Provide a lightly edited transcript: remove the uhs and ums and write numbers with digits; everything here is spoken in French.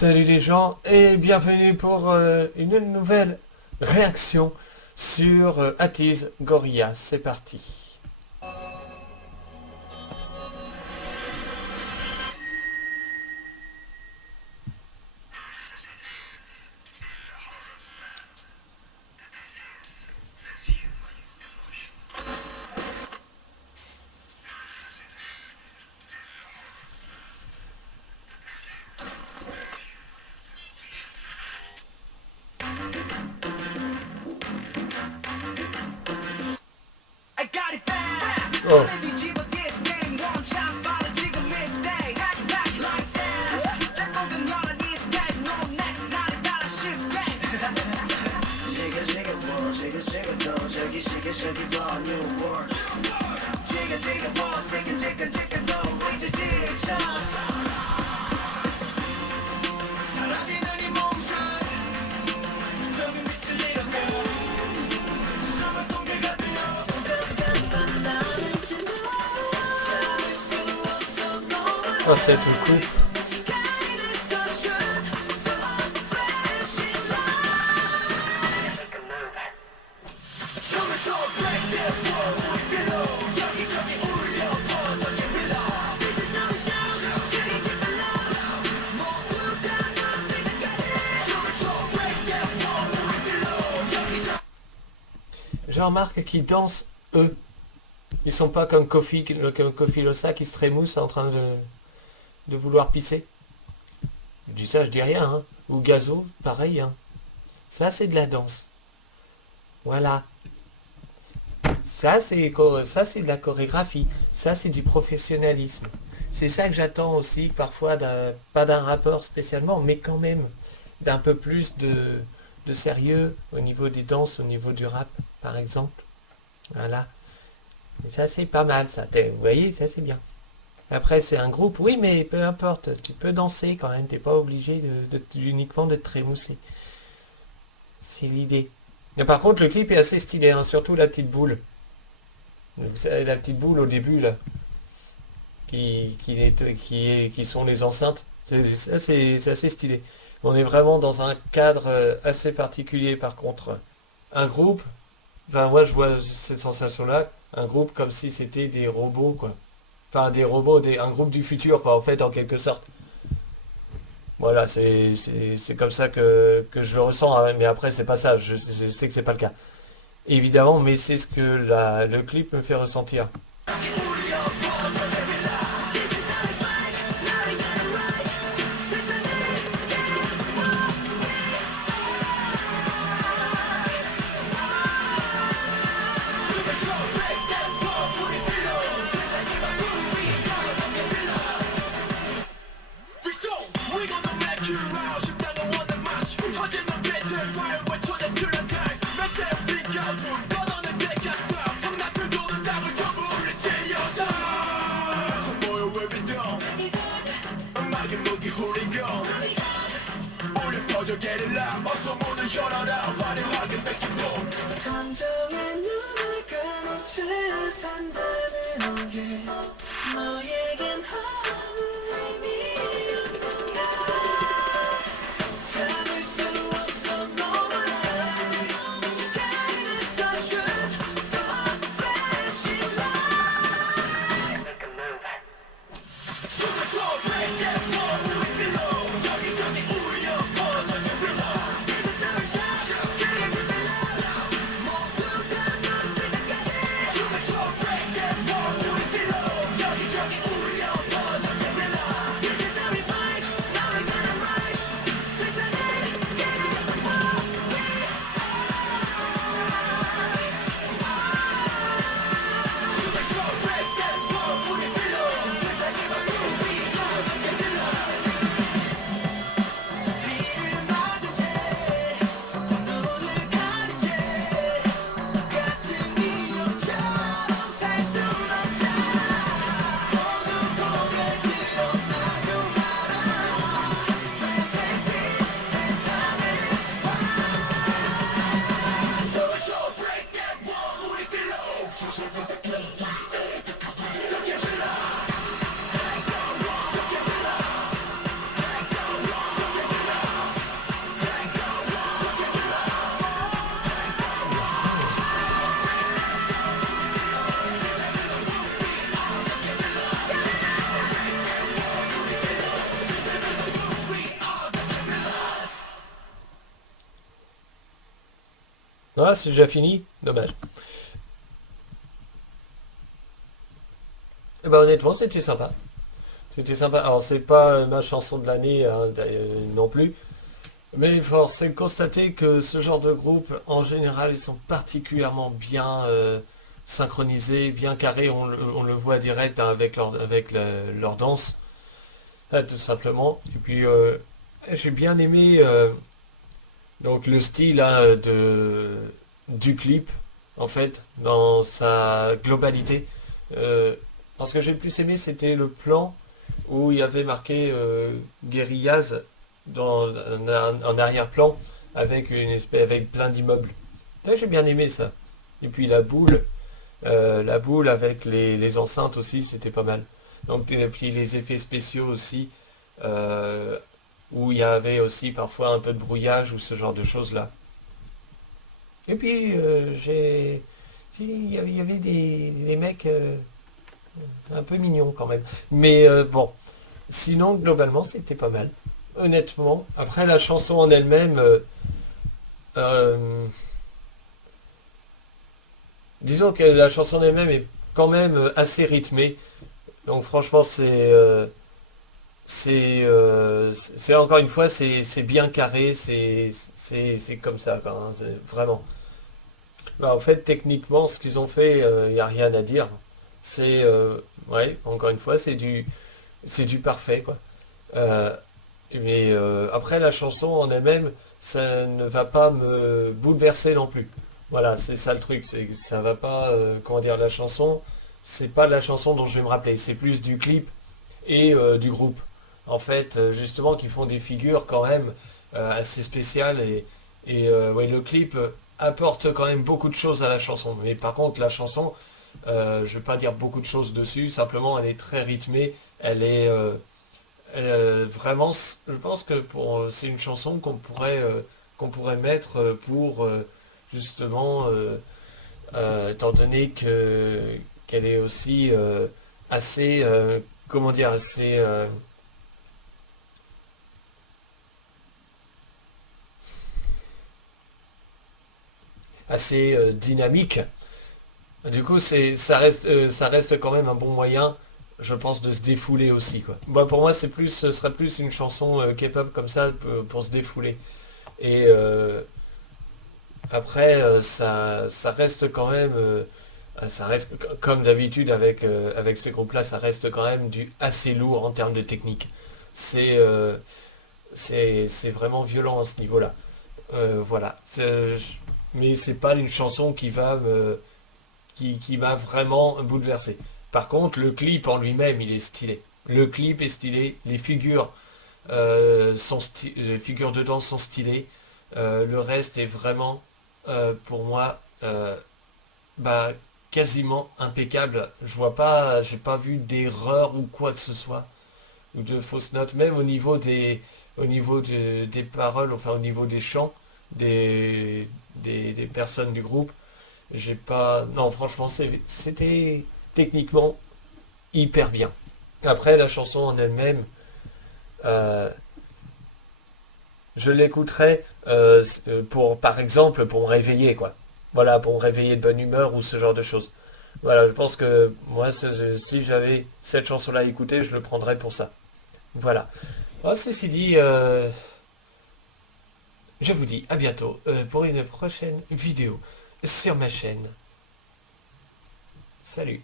Salut les gens et bienvenue pour une nouvelle réaction sur Atiz Gorilla. C'est parti. Oh. Oh, c'est tout cool. Je remarque qu'ils dansent, eux. Ils sont pas comme Kofi Losa qui se trémousse en train de vouloir pisser. Je dis ça, je dis rien. Hein. Ou Gazo, pareil. Hein. Ça, c'est de la danse. Voilà. Ça, c'est de la chorégraphie. Ça, c'est du professionnalisme. C'est ça que j'attends aussi, parfois, pas d'un rappeur spécialement, mais quand même, d'un peu plus de sérieux au niveau des danses, au niveau du rap, par exemple. Voilà. Et ça, c'est pas mal, ça. Vous voyez, ça, c'est bien. Après, c'est un groupe, oui, mais peu importe. Tu peux danser quand même. T'es pas obligé uniquement de te trémousser. C'est l'idée. Mais par contre, le clip est assez stylé, hein, surtout la petite boule. Vous savez, la petite boule au début, là. Qui sont les enceintes. C'est assez stylé. On est vraiment dans un cadre assez particulier, par contre. Un groupe, enfin, moi, je vois cette sensation-là. Un groupe comme si c'était des robots, quoi. Enfin, des robots, un groupe du futur, quoi, en fait, en quelque sorte. Voilà, c'est comme ça que je le ressens, hein, mais après, c'est pas ça, je sais que c'est pas le cas. Évidemment, mais c'est ce que le clip me fait ressentir. Ah, c'est déjà fini? Dommage. Eh ben, honnêtement, c'était sympa. C'était sympa. Alors, c'est pas ma chanson de l'année hein, non plus. Mais force est de constater que ce genre de groupe, en général, ils sont particulièrement bien synchronisés, bien carrés. On le voit direct hein, avec leur danse, tout simplement. Et puis, j'ai bien aimé donc le style hein, du clip, en fait, dans sa globalité. Euh, ce que j'ai le plus aimé, c'était le plan où il y avait marqué Guérillaz en arrière-plan avec avec plein d'immeubles. Ça, j'ai bien aimé ça. Et puis la boule avec les enceintes aussi, c'était pas mal. Donc et puis les effets spéciaux aussi, euh, où il y avait aussi parfois un peu de brouillage ou ce genre de choses là. Et puis il y avait des mecs un peu mignons quand même. Mais bon, sinon globalement c'était pas mal. Honnêtement. Après la chanson en elle-même, euh, disons que la chanson en elle-même est quand même assez rythmée. Donc franchement c'est encore une fois c'est bien carré, c'est comme ça quoi, hein, vraiment. Bah, en fait techniquement ce qu'ils ont fait, il n'y a rien à dire. C'est ouais, encore une fois c'est du parfait quoi. Euh, mais après la chanson en elle-même, ça ne va pas me bouleverser non plus. Voilà, c'est ça le truc, c'est que ça va pas, comment dire, la chanson, c'est pas la chanson dont je vais me rappeler, c'est plus du clip et du groupe. En fait, justement, qui font des figures quand même assez spéciales et ouais, le clip apporte quand même beaucoup de choses à la chanson. Mais par contre, la chanson, je vais pas dire beaucoup de choses dessus, simplement elle est très rythmée, elle est vraiment, je pense que c'est une chanson qu'on pourrait mettre pour justement, étant donné qu'elle est aussi assez, comment dire, assez dynamique. Du coup, ça reste quand même un bon moyen, je pense, de se défouler aussi, quoi. Bah, pour moi, ce serait plus une chanson K-pop comme ça pour se défouler. Et après, ça reste quand même, ça reste comme d'habitude avec ce groupe-là, ça reste quand même du assez lourd en termes de technique. C'est c'est vraiment violent à ce niveau-là. Voilà. Mais c'est pas une chanson qui m'a vraiment bouleversé. Par contre, le clip en lui-même, il est stylé. Le clip est stylé, les figures de danse sont stylées. Le reste est vraiment, pour moi, bah, quasiment impeccable. J'ai pas vu d'erreur ou quoi que ce soit, ou de fausses notes, même au niveau des paroles, enfin au niveau des chants des personnes du groupe. J'ai pas, non, franchement, c'était techniquement hyper bien. Après, la chanson en elle-même, euh, je l'écouterais pour, par exemple, pour me réveiller, quoi. Voilà, pour me réveiller de bonne humeur ou ce genre de choses. Voilà, je pense que moi, si j'avais cette chanson-là à écouter, je le prendrais pour ça. Voilà. Ah, ceci dit, je vous dis à bientôt pour une prochaine vidéo sur ma chaîne. Salut.